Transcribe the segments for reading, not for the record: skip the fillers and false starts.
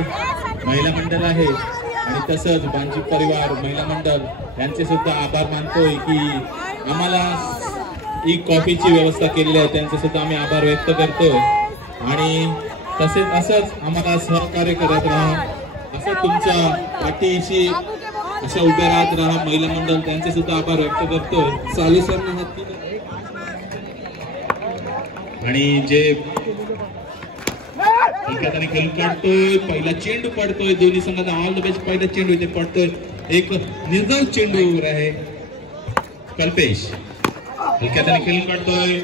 महिला मंडळ आहे आणि तसंच बांजी परिवार महिला मंडळ यांचे सुद्धा आभार मानतोय की आम्हाला ही कॉफीची व्यवस्था केलेली आहे, त्यांचे सुद्धा आम्ही आभार व्यक्त करतोय आणि तसेच असंच आम्हाला सहकार्य करत राहा, असं तुमच्या पाठीशी अशा उभे राहत राहा महिला मंडळ, त्यांचे सुद्धा आभार व्यक्त करतोय. चालू सर आणि जे खेळ काढतोय, पहिला चेंडू पडतोय, दोन्ही संघाचा ऑल द बेस्ट पहिला चेंडू इथे पडतोय, एक निर्धाव चेंडू आहे. कल्पेश हलक्याने खेळ काढतोय,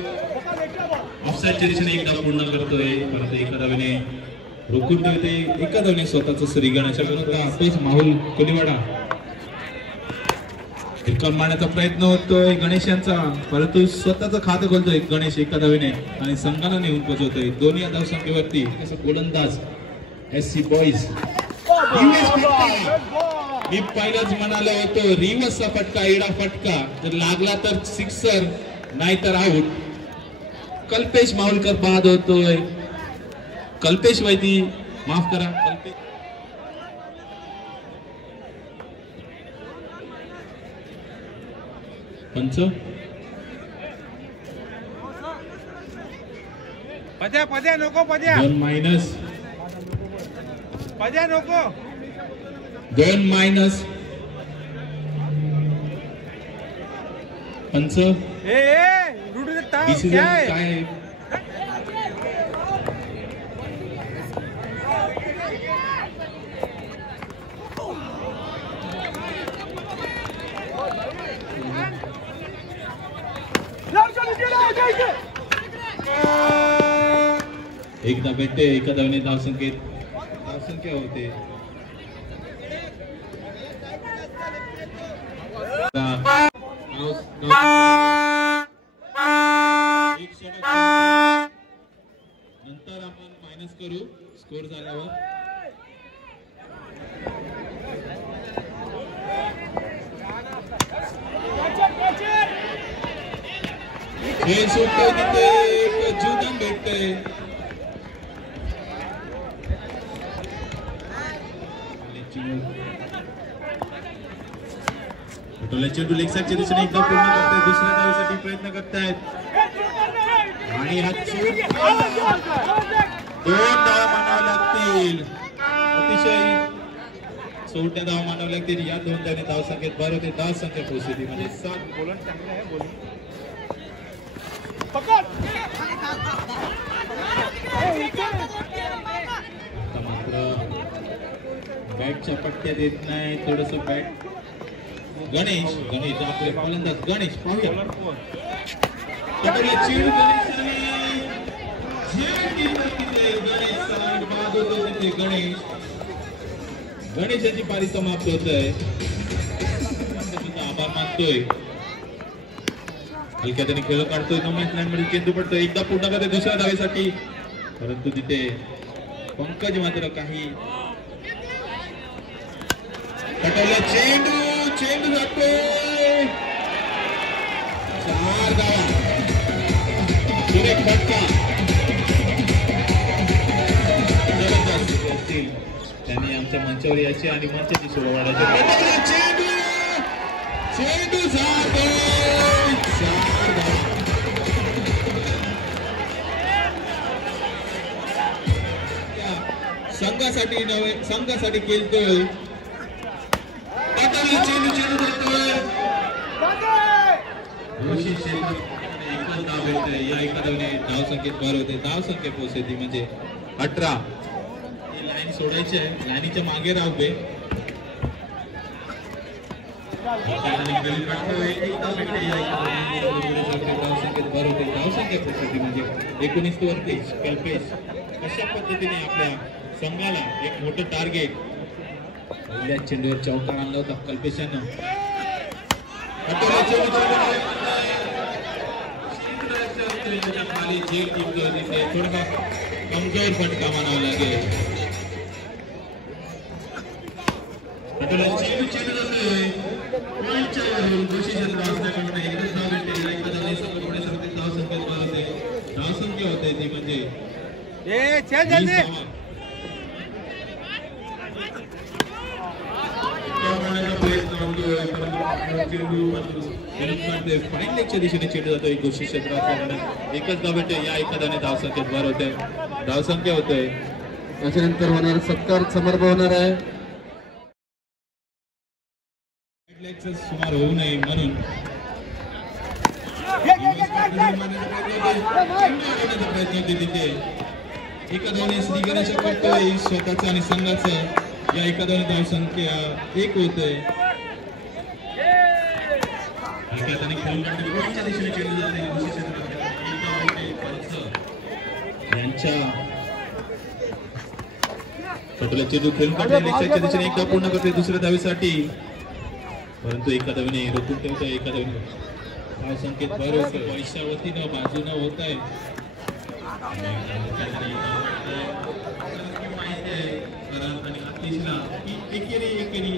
ऑफसाईडच्या दिशेने एकदा पूर्ण करतोय, परत एका धावेने रोखून ठेवते, एका धावेने स्वतःच श्रीगण अशा विरोधात माहुल कोलीवाडा रिकाम मारण्याचा प्रयत्न होतोय गणेश यांचा, परंतु स्वतःच खातं खोलतोय गणेश एका धावेने आणि संघाला नेऊन पोहोचवतोय दोन्ही धावसंख्येवरती. गोलंदाज SC बॉईज मी पहिलाच म्हणालो होतो रिव्हर्सचा फटका, एडा फटका जर लागला तर सिक्सर नाही तर आउट. कल्पेश माहुलकर बाद होतोय, कल्पेश वैदी माफ करा कल्पेश पंच पद्या पद्या नको पद्या 2 मायनस पद्या नको 2 मायनस पंच डिसिजन काय आहे? एकदा भेटते, एका धावने धावसंख्या होते. नंतर आपण मायनस करू स्कोर झाल्यावर. हे सुटतोय तिथे एक जीवदान भेटतंय. चेंडू लेग साईडच्या दिशेने एकदा पूर्ण करतायत, दुसऱ्या धावेसाठी प्रयत्न करतायत आणि हा चूक 2 धावा मानाव्या लागतील, अतिशय 16 धावा मानाव्या लागतील. या 2 धावाने धावसंख्येत भर होते, धावसंख्या पोहोचली म्हणजे 7. बोलण चांगलं आहे बोलून मात्र बॅटच्या पट्ट्यात येत नाही, थोडस बॅट. गणेश आपले फलंदाज गणेश पाहूया गणेश यांची पारी समाप्त होत आहे. आभार मानतोय, हलक्या त्याने खेळ काढतोय, मध्ये चेंडू पडतोय, एकदा पूर्ण करतोय दुसऱ्या धावेसाठी, परंतु तिथे पंकज मात्र काही चेंडू जातोय. 4 धावा, सुरेख फटका. असतील त्यांनी आमच्या मंचावर यायचे आणि मंचाची शोभा वाढायची. चेंडू जातोय. 4 धावा. संघासाठी नव्हे, संघासाठी खेळतोय. या एका धावने धावसंख्येत भर होते, धावसंख्या पोहोचते म्हणजे 18. ही लाईन सोडायची आहे, लाईनीच्या मागे राहते. धावसंख्येत भर होते, धावसंख्या पोहोचते म्हणजे 19 वरती. कल्पेश कशा पद्धतीने आपल्या संघाला एक मोठं टार्गेट पहिल्या चेंडूवर चौकार आणला होता कल्पेशानं. थोडासा कमजोर फटका म्हणावा लागेल. धावसंख्या होते ती म्हणजे चेंडू मारते फाईन लेगच्या दिशेने चेंडू जातो एक गोष्टी क्षेत्रात एकच धाव भेटते या एका धावाने धावसंख्येत भर होते धावसंख्या होते त्याच्यानंतर होणार सत्कार समारंभ होणार आहे सुमार होऊ नये म्हणून प्रयत्न होते तिथे एका धावने श्री गणेश करतोय स्वतःचा आणि संघाचं या एका धावने धावसंख्या एक होतोय यांच्या छोटल्या चेंडू खेळून काढण्याच्या दिशेने एकदा पूर्ण करते दुसऱ्या धावेसाठी परंतु एका धावेने रोखून ठेवतोय एका धावेने धावसंख्येत भर होतोय वैशावतीनं बाजूनं होत आहे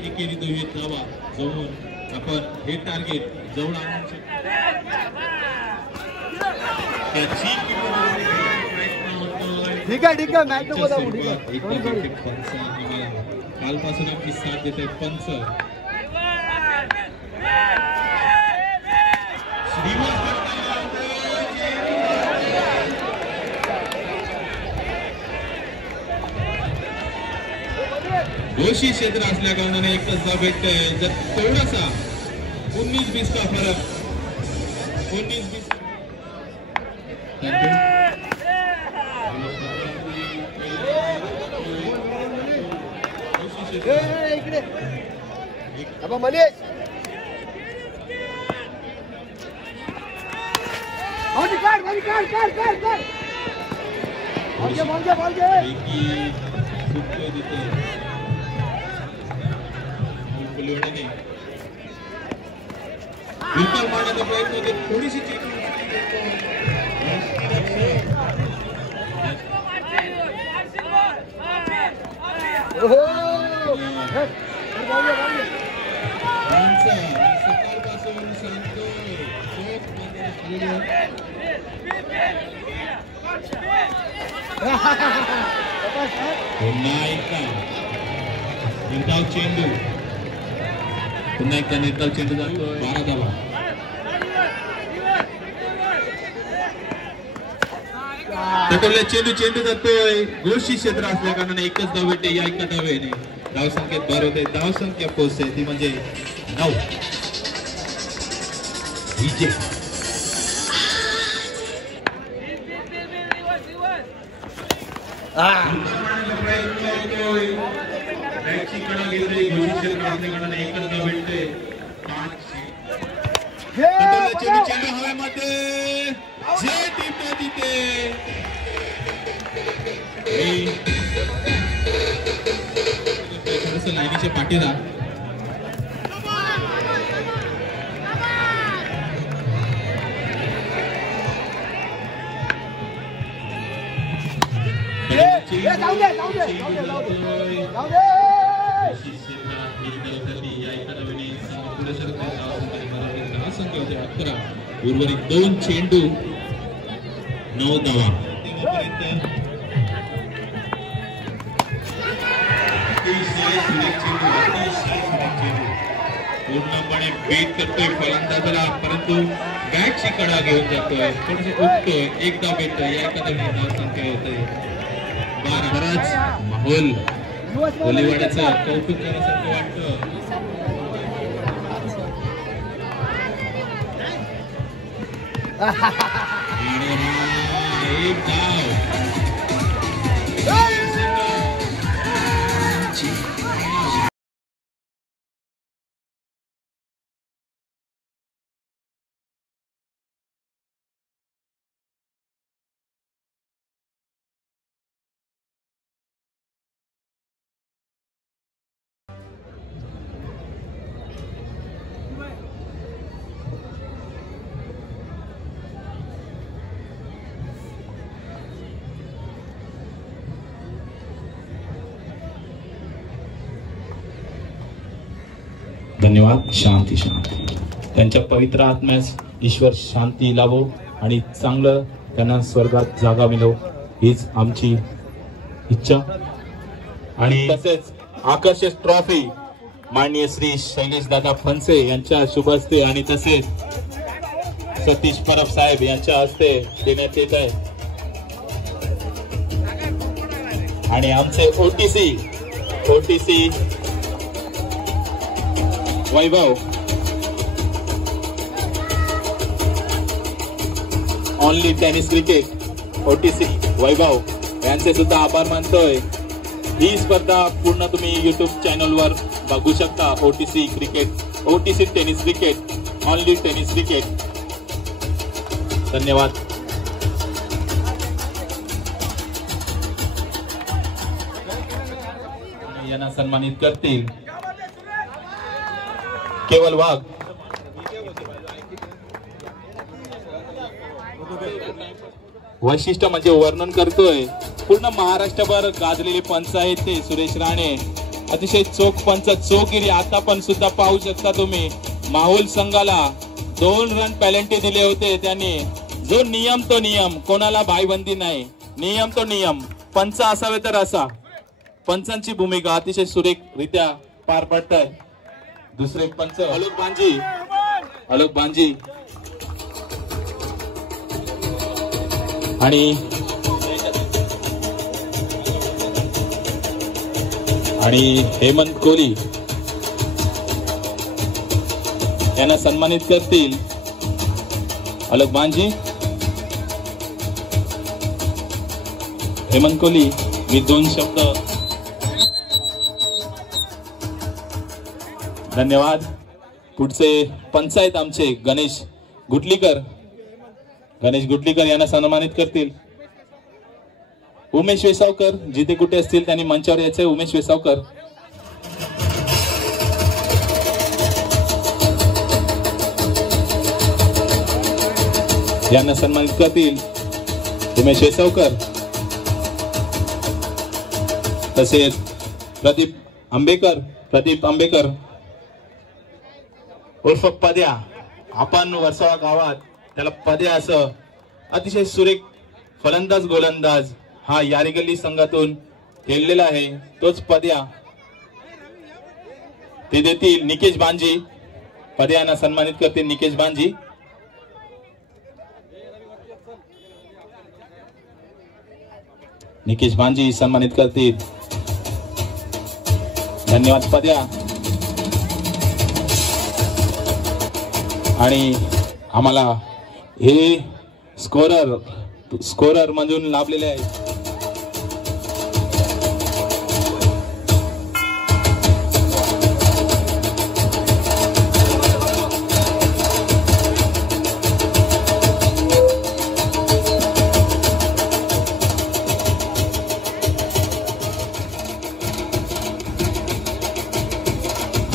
एकेरी तो येत जावा जवळ आपण हे टार्गेट जवळ आणू ठीक आहे मॅच कालपासून आपली साथ देत आहेत पंच दोषी क्षेत्र असल्या कारणाने एकच धाव भेटतोय जर थोडासा 19-20 का फरक 19-20 मनीष मारण्याचा प्रयत्न होते थोडीशी सकाळपासून सांगतोय पुन्हा एकदा निर्धाव चेंडू पुन्हा एकदा निर्धाव चेंडू जातो 12 धावा चेंडू जातोय गोष्टी क्षेत्र असल्या कारणाने एकच धाव भेटते या एका धावेने धावसंख्येत भर होते धावसंख्या पोहोचते ती म्हणजे 9 विजय एकच धाव भेटते चेंडू हवेमध्ये जे टिपते तिथे थोडस लाईनीच्या पाठीला उर्वरित 2 चेंडू 9 धावा पूर्णपणे बेट करतोय फलंदाजाला परंतु बॅटची कडा घेऊन जातोय थोडस उठतोय एक धाव भेटतोय या एका धावने धावसंख्या होतोय 12 बराच माहोल कोलीवाड्याचं कौतुक करायसारखं वाटतं एक धाव धन्यवाद शांती शांती त्यांच्या पवित्र आत्म्यास ईश्वर शांती लावो आणि चांगलं त्यांना स्वर्गात जागा मिळो हीच आमची इच्छा आणि तसेच आकर्षक ट्रॉफी माननीय श्री शैलेश दादा फणसे यांच्या शुभ हस्ते आणि तसेच सतीश परब साहेब यांच्या हस्ते देण्यात येत आहे. आणि आमचे ओटीसी वैभव ओनली टेनिस क्रिकेट ओटीसी वैभव यांचे सुद्धा आभार मानतोय. ही स्पर्धा पूर्ण तुम्ही YouTube चॅनलवर बघू शकता. OTC tennis cricket only tennis cricket. धन्यवाद. यांना सन्मानित करतील केवल वाघ. वैशिष्ट्य म्हणजे वर्णन करतोय पूर्ण महाराष्ट्रभर गाजलेले पंच आहेत ते सुरेश राणे. अतिशय चोख पंच, चोखगिरी. आता पण सुद्धा पाहू शकता तुम्ही माहुल संघाला 2 रन पेनल्टी दिले होते त्यांनी. जो नियम तो नियम, कोणाला भाईबंदी नाही. नियम तो नियम. पंच असावे तर असा. पंचांची भूमिका अतिशय सुरेखरित्या पार पडत आहे. दुसरे पंच आलोक बांजी आणि हेमंत कोहली यांना सन्मानित करतील. आलोक बांजी, हेमंत कोहली. मी 2 शब्द. धन्यवाद. पुढचे पंच आहेत आमचे गणेश गुटलीकर यांना सन्मानित करतील. उमेश वेसावकर जिथे कुठे असतील त्यांनी मंचावर यायचे. उमेश वेसावकर यांना सन्मानित करतील. उमेश वेसावकर. तसेच प्रदीप आंबेकर उर्फ पद्या. आपण वर्सोवा गावात त्याला पद्या असं अतिशय सुरेख फलंदाज गोलंदाज हा यारीगल्ली संघातून खेळलेला आहे. तोच पद्या. ते देतील निकेश बांजी. पद्यांना सन्मानित करतील निकेश बांजी. सन्मानित करतील. धन्यवाद पद्या. आणि आम्हाला हे स्कोरर मधून लाभलेले आहे.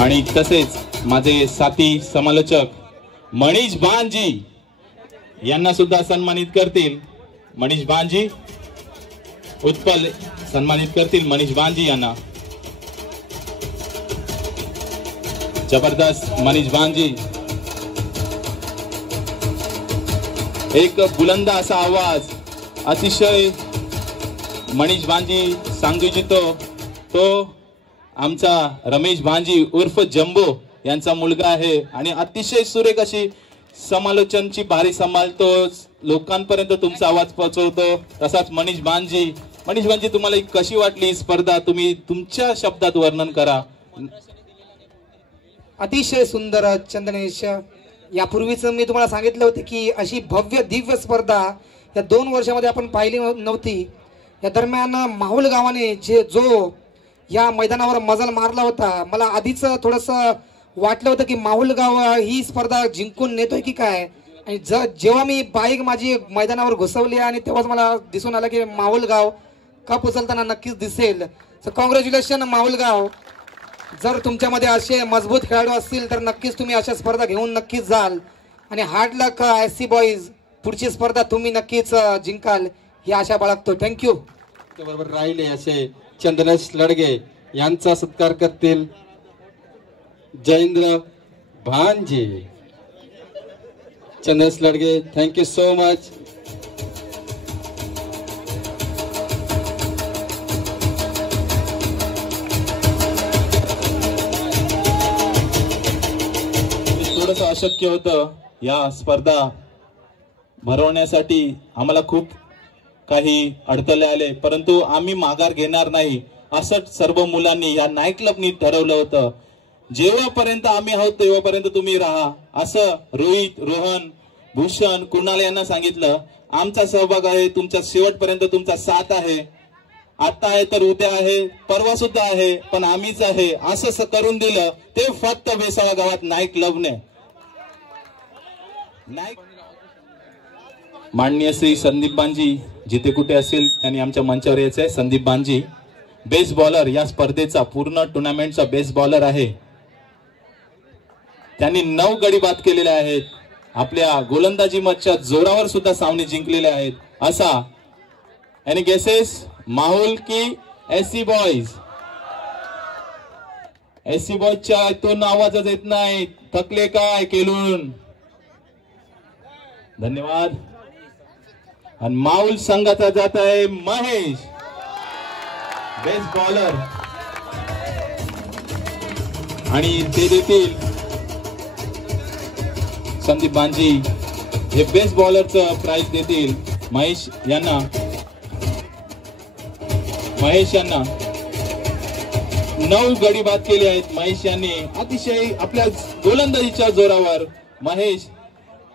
आणि तसेच माझे साथी समालोचक मनीष बांजी यांना सुद्धा सन्मानित करतील. मनीष बांजी उत्पल सन्मानित करतील. मनीष बांजी यांना. जबरदस्त मनीष बांजी. एक बुलंद असा आवाज अतिशय मनीष बांजी सांगू इच्छितो. तो आमचा रमेश बांजी उर्फ जंबो यांचा मुलगा आहे आणि अतिशय सुरेख अशी समालोचनची भारी सांभाळतो. लोकांपर्यंत तुमचा आवाज पोहोचवतो. तसाच मनीष बांजी. तुम्हाला कशी वाटली स्पर्धा? तुम्ही तुमच्या शब्दात वर्णन करा. अतिशय सुंदर चंदनेश. यापूर्वीच मी तुम्हाला सांगितलं होतं की अशी भव्य दिव्य स्पर्धा या 2 वर्षामध्ये आपण पाहिली नव्हती. या दरम्यान माहुल गावाने जो या मैदानावर मजल मारला होता, मला आधीच थोडंसं वाटलं होतं की माहुल गाव ही स्पर्धा जिंकून नेतोय की काय. आणि जेव्हा मी बाईक माझी मैदानावर घुसवली आणि तेव्हाच मला दिसून आलं की माहुल गाव कप उचलताना नक्कीच दिसेल. सो कॉंग्रॅच्युलेशन माहुल गाव. जर तुमच्यामध्ये असे मजबूत खेळाडू असतील तर नक्कीच तुम्ही अशा स्पर्धा घेऊन नक्कीच जाल. आणि हार्ड लक SC बॉईज. पुढची स्पर्धा तुम्ही नक्कीच जिंकाल ही आशा बाळगतो. थँक्यू. बरोबर राहिले असे चंद्रनेश लडगे यांचा सत्कार करतील जयेंद्र भांजे. चंद्रनेश लडगे, थँक्यू सो मच. अशक्य होतं या स्पर्धा भरवण्यासाठी आम्हाला खूप काही अडथळे आले, परंतु आम्ही माघार घेणार नाही असं सर्व मुलांनी या नाईट क्लबनी ठरवलं होतं. जेव्हापर्यंत आम्ही आहोत तेव्हापर्यंत तुम्ही राहा असं रोहित, रोहन, भूषण, कुणाल यांना सांगितलं. आमचा सहभाग आहे, तुमच्या शेवटपर्यंत तुमचा साथ आहे. आता आहे तर उद्या आहे, परवा सुद्धा आहे, पण आम्हीच आहे असं करून दिलं ते फक्त वेसाळा गावात नाईट क्लबने. माननीय श्री संदीप बांजी जिथे कुठे असेल त्यांनी आमच्या मंचावर यायचंय. संदीप बांजी बेस्ट बॉलर, या स्पर्धेचा पूर्ण टुर्नामेंटचा बेस्ट बॉलर आहे. त्यांनी 9 गडी बाद केलेले आहेत. आपल्या गोलंदाजी मधच्या जोरावर सुद्धा सामने जिंकलेले आहेत. असा एनी गेसेस? माहुल की एसी बॉयज? एसी बॉयजच्या तो आवाजच येत नाही. थकले काय केलून? धन्यवाद. आणि माहुल संघाचा जात आहे महेश, बेस्ट बॉलर, आणि ते देखील संदीप बांजी हे बेस्ट बॉलरचं प्राइज देतील महेश यांना. महेश यांना 9 गडी बाद केले आहेत महेश यांनी अतिशय आपल्या गोलंदाजीच्या जोरावर. महेश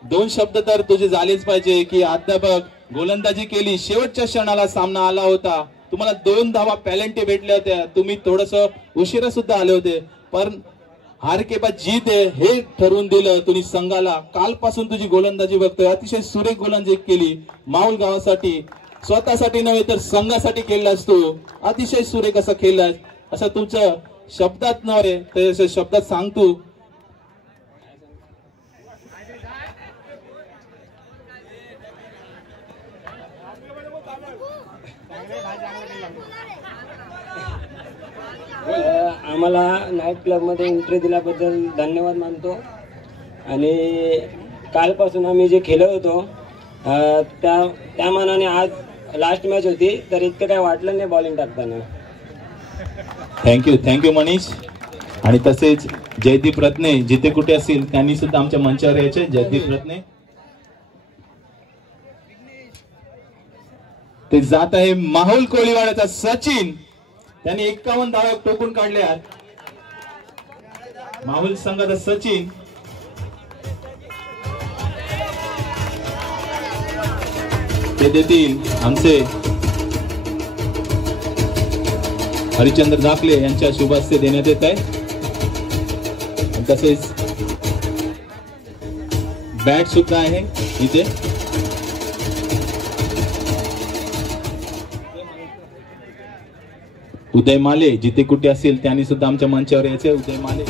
2 शब्द तर तुझे झालेच पाहिजे की आता बघ गोलंदाजी केली, शेवटच्या क्षणाला सामना आला होता, तुम्हाला 2 धावा पॅलेंटी भेटल्या होत्या, तुम्ही थोडस उशिरा सुद्धा आले होते, पण हार के बाद जीत आहे हे ठरवून दिलं तुम्ही संघाला. कालपासून तुझी गोलंदाजी बघतोय, अतिशय सुरेख गोलंदाजी केली. माहुल गावासाठी, स्वतःसाठी नव्हे तर संघासाठी खेळलास तू. अतिशय सुरेख असं खेळलास, असं तुमचं शब्दात नव्हे तर शब्दात सांगतो. आम्हाला नाईट क्लबमध्ये एंट्री दिल्याबद्दल धन्यवाद मानतो. आणि कालपासून आम्ही जे खेळत होतो त्या मानाने आज लास्ट मॅच होती तर इतकं काय वाटलं नाही बॉलिंग टाकताना. थँक्यू मनीष. आणि तसेच जयदीप रत्ने जिथे कुठे असतील त्यांनी सुद्धा आमच्या मंचावर यायचे. जयदीप रत्ने ते जात आहे. माहुल कोळीवाड्याचा सचिन, त्यांनी 51 धावा टोकून काढल्या. माहुल संघाचा सचिन ते देतील आमचे हरिचंद्र दाखले यांच्या शुभ हस्ते देण्यात येत आहे. तसेच बॅट सुद्धा आहे इथे. उदय माले जिथे कुठे असेल त्यांनी सुद्धा आमच्या मंचावर यायचे. उदय माले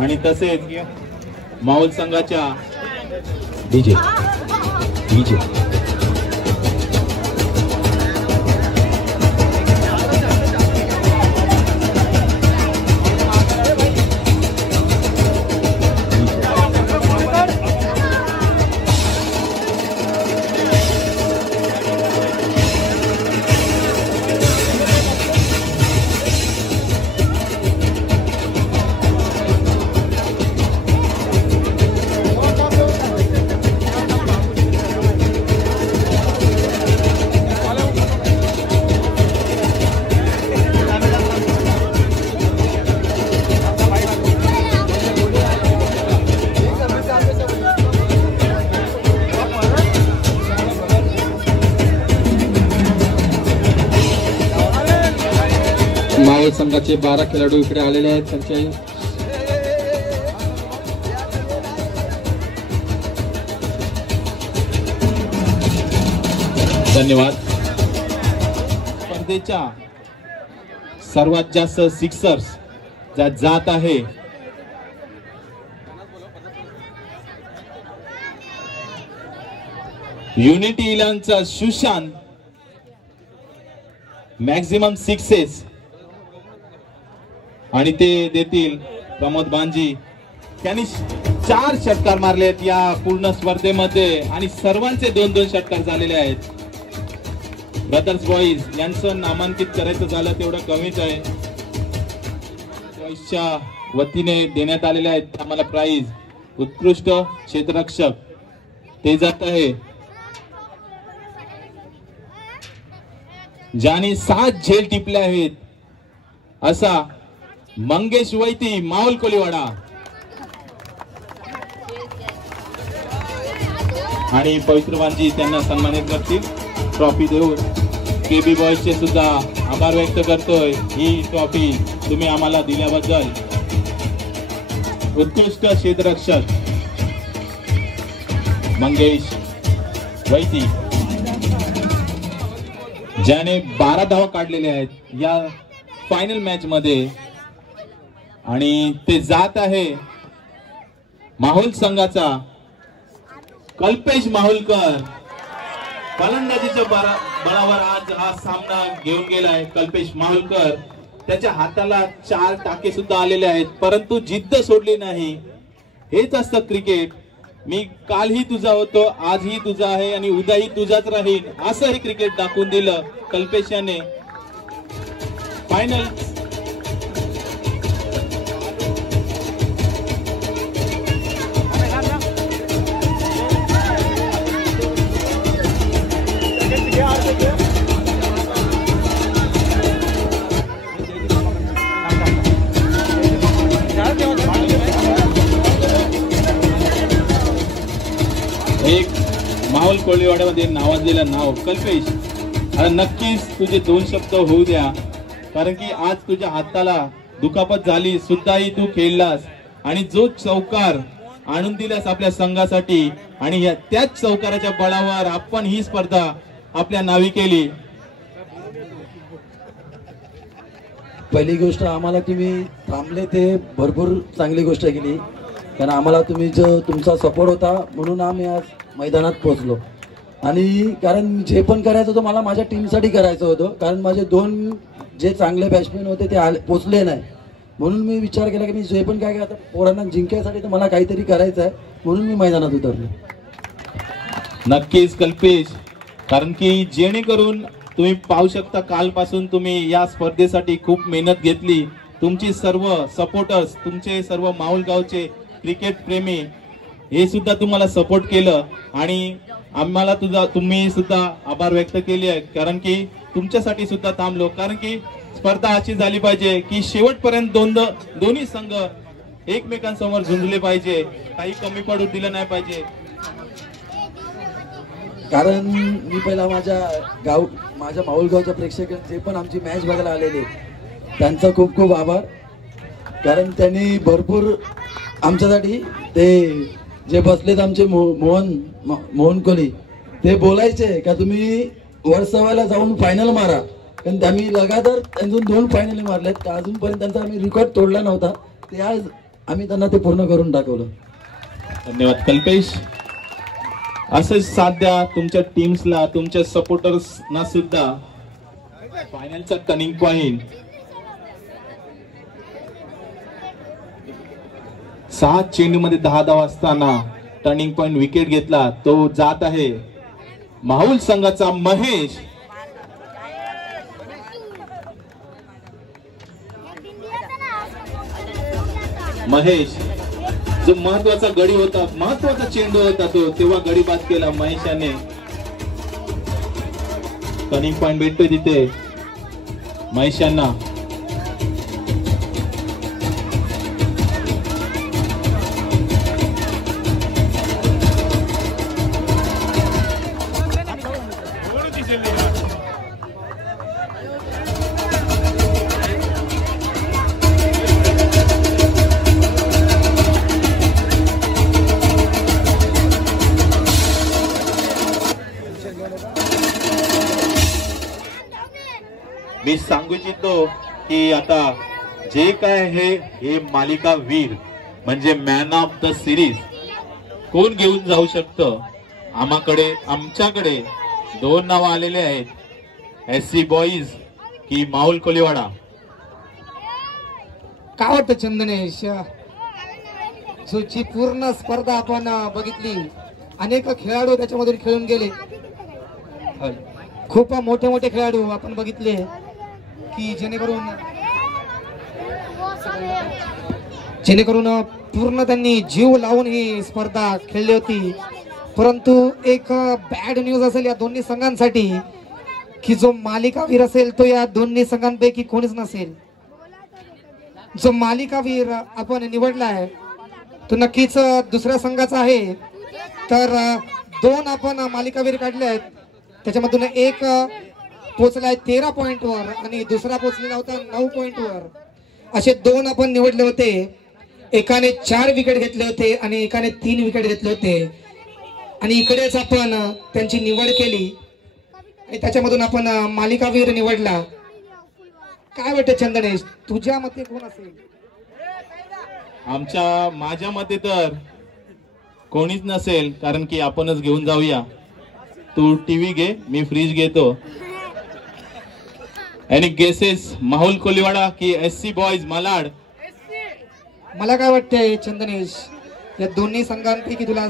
आणि तसेच माहुल संघाच्या डीजे मंडळ संघाचे 12 खेळाडू इकडे आलेले आहेत. त्यांचे धन्यवाद. स्पर्धेच्या सर्वात जास्त सिक्सर्स जात आहे युनिटी इलेव्हनचा सुशांत, मॅक्झिमम सिक्सेस, आणि ते देतील प्रमोद बांजी. त्यांनी 4 षटकार मारले आहेत या पूर्ण स्पर्धेमध्ये आणि सर्वांचे 2-2 षटकार झालेले आहेत. ब्रदर्स बॉईज यांचं नामांकित करायचं झालं तेवढं कमीच आहे. बॉईजच्या वतीने देण्यात आलेले आहेत आम्हाला प्राइज उत्कृष्ट क्षेत्ररक्षक. ते जात आहे ज्याने 7 झेल टिपल्या आहेत असा मंगेश वैती, माऊल कोलीवाडा. आणि पवित्र बांजी त्यांना सन्मानित करतील ट्रॉफी देऊन. केबी बॉयजचे सुद्धा आभार व्यक्त करतोय ही ट्रॉफी तुम्ही आम्हाला दिल्याबद्दल. उत्कृष्ट क्षेत्ररक्षक मंगेश वैती ज्याने 12 धावा काढलेल्या आहेत या फायनल मॅच मध्ये. आणि ते जात आहे माहुल संघाचा कल्पेश माहुलकर. फलंदाजीच्या बळावर आज हा सामना घेऊन गेलाय कल्पेश माहुलकर. त्याच्या हाताला 4 टाके सुद्धा आलेले आहेत परंतु जिद्द सोडली नाही. हेच असतं क्रिकेट. मी कालही तुझा होतो, आजही तुझा आहे आणि उद्याही तुझाच राहील असं हे क्रिकेट दाखवून दिलं कल्पेश याने. फायनल एक माहोल कोळीवाड्यामध्ये नावाजलेलं नाव कल्पेश. आता नक्कीच तुझे 2 शब्द होऊ द्या कारण की आज तुझ्या हाताला दुखापत झाली सुद्धाही तू खेळलास आणि जो चौकार आणून दिलास आपल्या संघासाठी आणि त्याच चौकाराच्या बळावर आपण ही स्पर्धा आपल्या नावी केली. पहिली गोष्ट आम्हाला तुम्ही थांबले ते भरपूर चांगली गोष्ट केली कारण आम्हाला तुम्ही जो तुमचा सपोर्ट होता म्हणून आम्ही आज मैदानात पोहोचलो. आणि कारण जे पण करायचं होतं मला माझ्या टीमसाठी करायचं होतं कारण माझे 2 जे चांगले बॅट्समॅन होते ते पोचले नाही म्हणून मी विचार केला की मी जे पण काय आता पोरांना जिंकायसाठी तर मला काहीतरी करायचं आहे म्हणून मी मैदानात उतरलो. नक्कीच कल्पेश कारण की जेणेकरून तुम्ही पाहू शकता कालपासून तुम्ही या स्पर्धेसाठी खूप मेहनत घेतली. तुमची सर्व सपोर्टर्स, तुमचे सर्व माहुलगावचे क्रिकेट प्रेमी हे सुद्धा तुम्हाला सपोर्ट केलं आणि आम्हाला तुम्ही सुद्धा आभार व्यक्त केले आहे कारण की तुमच्यासाठी सुद्धा थांबलो. कारण की स्पर्धा अशी झाली पाहिजे की शेवटपर्यंत दोन्ही संघ एकमेकांसमोर झुंजले पाहिजे, काही कमी पडू दिलं नाही पाहिजे. कारण मी पहिला माझ्या माहुलगावच्या प्रेक्षक जे पण आमची मॅच बघायला आलेले त्यांचा खूप खूप आभार कारण त्यांनी भरपूर आमच्यासाठी ते जे बसलेत आमचे मोहन कोली ते बोलायचे का तुम्ही वर्सवायला जाऊन फायनल मारा कारण आम्ही लगातार त्यांतून 2 फायनली मारलेत का अजूनपर्यंत त्यांचा आम्ही रेकॉर्ड तोडला नव्हता. ते आज आम्ही त्यांना ते पूर्ण करून दाखवलं. धन्यवाद कल्पेश. असंच साथ द्या तुमच्या टीम्सला, तुमच्या सपोर्टर्सना सुद्धा. फायनलचा टर्निंग पॉइंट 6 चेंडूमध्ये 10 धावा असताना टर्निंग पॉइंट विकेट घेतला. तो जात आहे माहुल संघाचा महेश. महेश जो महत्वाचा गडी होता, महत्वाचा चेंडू होता तो, तेव्हा गडी बाद केला महेशाने. टर्निंग पॉइंट भेटतोय तिथे महेशांना. मी सांगू इच्छितो की आता जे काय हे मालिका वीर म्हणजे मॅन ऑफ द सिरीज कोण घेऊन जाऊ शकतं. आमच्याकडे 2 नाव आलेले आहेत, SC बॉईज की माहुल कोलीवाडा. काय वाटतं चंदनेश, जी पूर्ण स्पर्धा आपण बघितली, अनेक खेळाडू त्याच्यामधून खेळून गेले, खूप मोठे मोठे खेळाडू आपण बघितले की जेणेकरून पूर्ण त्यांनी जीव लावून ही स्पर्धा खेळली होती. परंतु एक बॅड न्यूज असेल या दोन्ही संघांसाठी की जो मालिकावीर असेल तो या दोन्ही संघांपैकी कोणीच नसेल. जो मालिकावीर आपण निवडलाय तो नक्कीच दुसऱ्या संघाचा आहे. तर 2 आपण मालिकावीर काढले आहेत, त्याच्यामधून एक पोचलाय 13 पॉइंटवर आणि दुसरा पोचलेला होता 9 पॉइंटवर. असे 2 आपण निवडले होते. एकाने 4 विकेट घेतले होते आणि एकाने 3 विकेट घेतले होते आणि इकडेच आपण त्यांची निवड केली आणि त्याच्यामधून आपण मालिकावीर निवडला. काय वाटतं चंदनेश, तुझ्या मते कोण असेल? माझ्या मते तर कोणीच नसेल, कारण की आपणच घेऊन जाऊया. तू टीव्ही घे, मी फ्रीज घेतो. आणि गेसेस माहुल कोलीवाडा की SC बॉईज मालाड? मला काय वाटतंय चंदनेश, या दोन्ही संघांपैकी तुला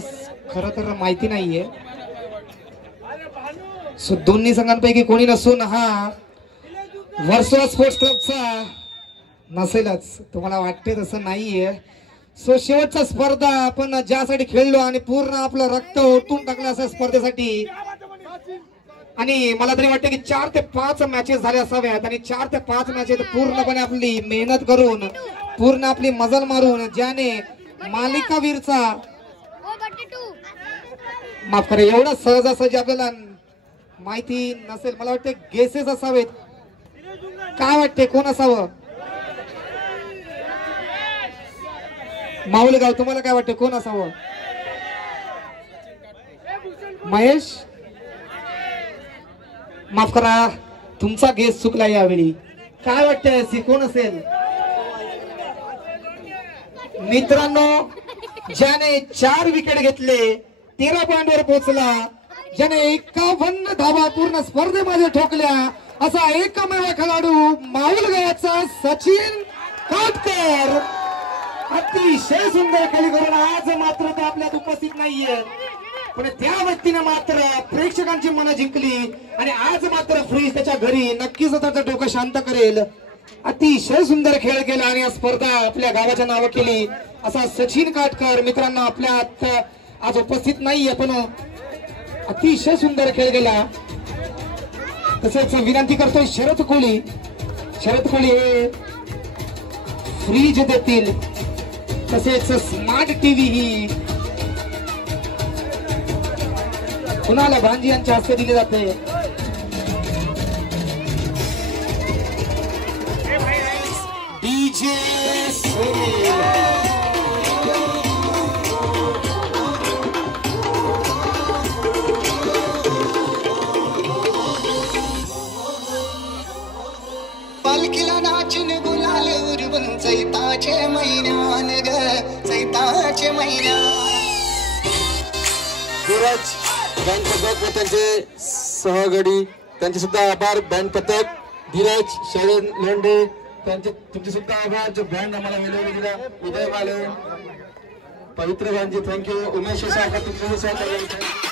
खरं तर माहिती नाहीये. सो दोन्ही संघांपैकी कोणी नसून हा वर्सोवा स्पोर्ट्स क्लबचा नसेलच. तुम्हाला वाटते तसं नाहीये. सो शेवटचा स्पर्धा आपण ज्यासाठी खेळलो आणि पूर्ण आपलं रक्त ओतून टाकलं अशा स्पर्धेसाठी, आणि मला तरी वाटतं की 4 ते 5 मॅचेस झाले असाव्यात आणि 4 ते 5 मॅचेस पूर्णपणे आपली मेहनत करून, पूर्ण आपली मजल मारून, ज्याने मालिकावीरचा माफ करा एवढा सहजासहजी आपल्याला माहिती नसेल. मला वाटतं गेसेस असावेत. काय वाटते कोण असावं? माहुलगाव, तुम्हाला काय वाटतं कोण असावं? महेश, माफ करा तुमचा गेस चुकला यावेळी. काय वाटतंय कोण असेल? मित्रांनो, ज्याने 4 विकेट घेतले, 13 पॉइंटवर पोहोचला, ज्याने 51 धावा पूर्ण स्पर्धेमध्ये ठोकल्या, असा एकमेव खेळाडू माहुलगावचा सचिन काटकर. अतिशय सुंदर खेळी करून आज मात्र तो आपल्यात उपस्थित नाहीये, पण त्या व्यक्तीने मात्र प्रेक्षकांची मनं जिंकली आणि आज मात्र फ्रीज त्याच्या घरी नक्कीच त्याचं डोकं शांत करेल. अतिशय सुंदर खेळ केला आणि स्पर्धा आपल्या गावाच्या नाव केली असा सचिन काटकर मित्रांनो आपल्यात आज उपस्थित नाहीये, पण अतिशय सुंदर खेळ केला. तसेच विनंती करतोय शरद कोळी हे फ्रीज देतील, तसेच स्मार्ट टीव्ही ही कुणाला भांजी यांच्या हस्ते दिली जाते. डीजे पालखीला नाचून बोलाले उरवून चैताचे महिन्यान ग चैताचे महिन्या. धीरज बँड पथक व त्यांचे सहगडी त्यांचे सुद्धा आभार. बँड पथक धीरज शरण लोंढे तुमचे सुद्धा आभार. जो बँड आम्हाला मिळवून दिला, उदय माले, पवित्र भांजी, थँक्यू. उमेश साखर तुमचे सहकार्य.